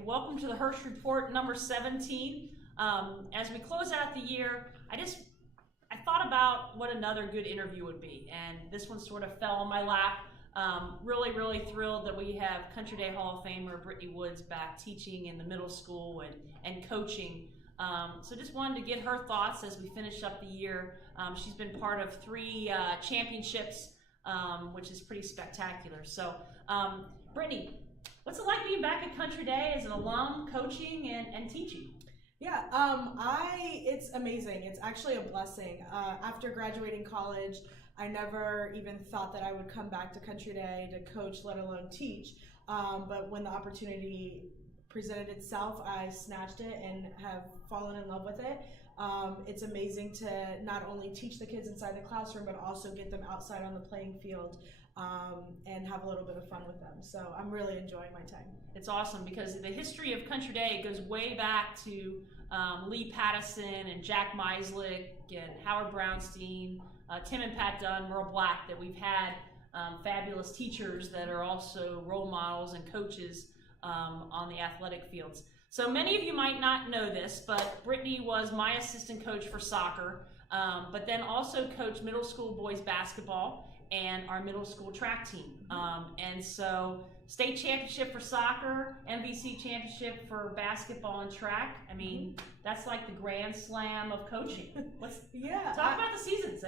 Hey, welcome to the Hirsch Report number 17. As we close out the year, I thought about what another good interview would be, and this one sort of fell on my lap. Really thrilled that we have Country Day Hall of Famer Brittany Woods back teaching in the middle school and coaching. So just wanted to get her thoughts as we finish up the year. She's been part of 3 championships, which is pretty spectacular. So Brittany, what's it like being back at Country Day as an alum, coaching and teaching? Yeah, it's amazing. It's actually a blessing. After graduating college, I never even thought that I would come back to Country Day to coach, let alone teach. But when the opportunity presented itself, I snatched it and have fallen in love with it. It's amazing to not only teach the kids inside the classroom, but also get them outside on the playing field and have a little bit of fun with them. So I'm really enjoying my time. It's awesome because the history of Country Day goes way back to Lee Pattison and Jack Meislick and Howard Brownstein, Tim and Pat Dunn, Merle Black, that we've had fabulous teachers that are also role models and coaches on the athletic fields. So many of you might not know this, but Brittany was my assistant coach for soccer, but then also coached middle school boys basketball and our middle school track team. And so state championship for soccer, MVC championship for basketball and track. I mean, that's like the grand slam of coaching. Talk about the seasons.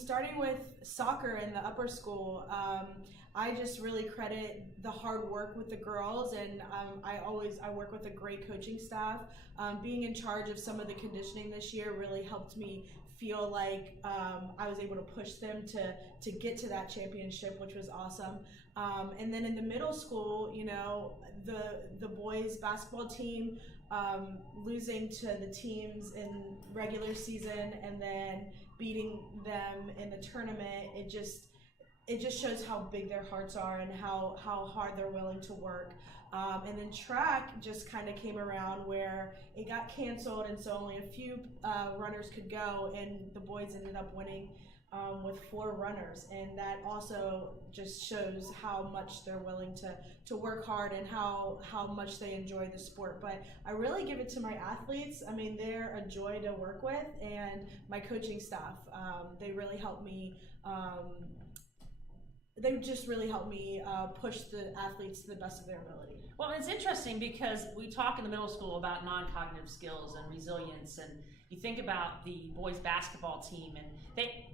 Starting with soccer in the upper school, I just really credit the hard work with the girls, and I work with a great coaching staff. Being in charge of some of the conditioning this year really helped me feel like I was able to push them to get to that championship, which was awesome. And then in the middle school, you know, the boys basketball team losing to the teams in regular season and then beating them in the tournament, it just shows how big their hearts are and how hard they're willing to work. And then track just kind of came around where it got canceled, and so only a few runners could go, and the boys ended up winning with 4 runners. And that also just shows how much they're willing to work hard and how much they enjoy the sport. But I really give it to my athletes. I mean, they're a joy to work with, and my coaching staff, they really help me push the athletes to the best of their ability. Well, it's interesting because we talk in the middle school about non-cognitive skills and resilience, and you think about the boys basketball team, and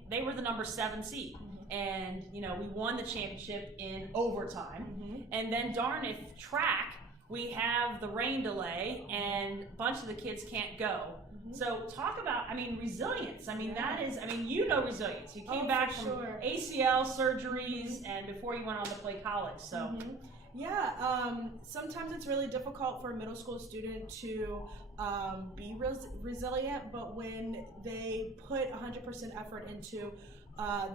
they were the number 7 seed. Mm-hmm. And you know, we won the championship in overtime. Mm-hmm. And then darn if track, we have the rain delay and a bunch of the kids can't go. Mm-hmm. So talk about, resilience. That is, resilience. You came back from ACL surgeries and before you went on to play college. So. Mm-hmm. Yeah, sometimes it's really difficult for a middle school student to be resilient, but when they put 100% effort into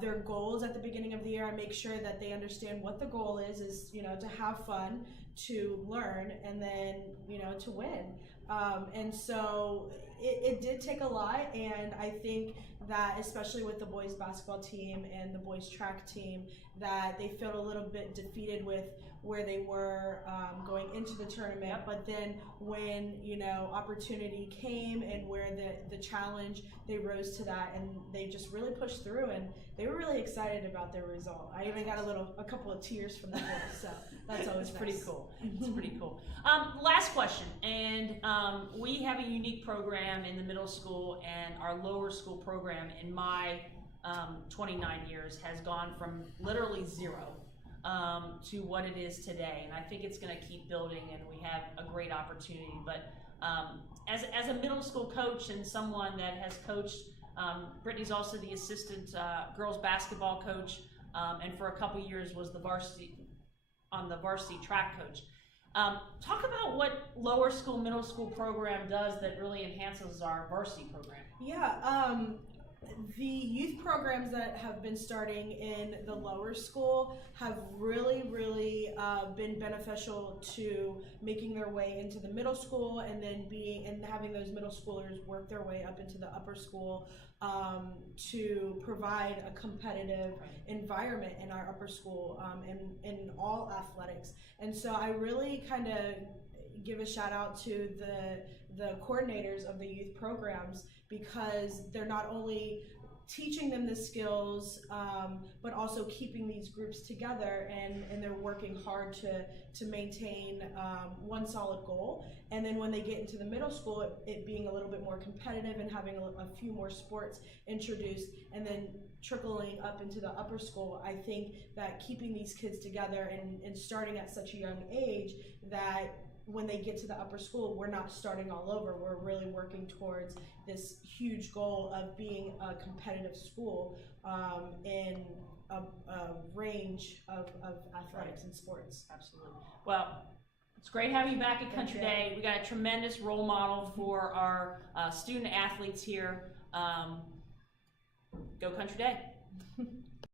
their goals at the beginning of the year, I make sure that they understand what the goal is, you know, to have fun, to learn, and then, you know, to win. And so it did take a lot, and I think that especially with the boys basketball team and the boys track team, that they felt a little bit defeated with where they were going into the tournament. Yep. But then when, you know, opportunity came and where the challenge, they rose to that, and they just really pushed through, and they were really excited about their result. I even got a couple of tears from the boys, so that's always nice. Pretty cool. It's pretty cool. Last question, and we have a unique program in the middle school, and our lower school program in my 29 years has gone from literally 0 to what it is today, and I think it's going to keep building, and we have a great opportunity. But as a middle school coach and someone that has coached, Brittany's also the assistant girls basketball coach, and for a couple years was the varsity track coach. Talk about what lower school, middle school program does that really enhances our varsity program. Yeah, The youth programs that have been starting in the lower school have really been beneficial to making their way into the middle school, and then having those middle schoolers work their way up into the upper school, to provide a competitive environment in our upper school, in all athletics. And so I really kind of give a shout out to the coordinators of the youth programs, because they're not only teaching them the skills, but also keeping these groups together, and they're working hard to maintain one solid goal. And then when they get into the middle school, it being a little bit more competitive and having a few more sports introduced, and then trickling up into the upper school. I think that keeping these kids together and starting at such a young age, that when they get to the upper school, we're not starting all over. We're really working towards this huge goal of being a competitive school, in a range of athletics and sports. Absolutely. Well, it's great having you back at Country Day. We got a tremendous role model for our student athletes here. Go Country Day.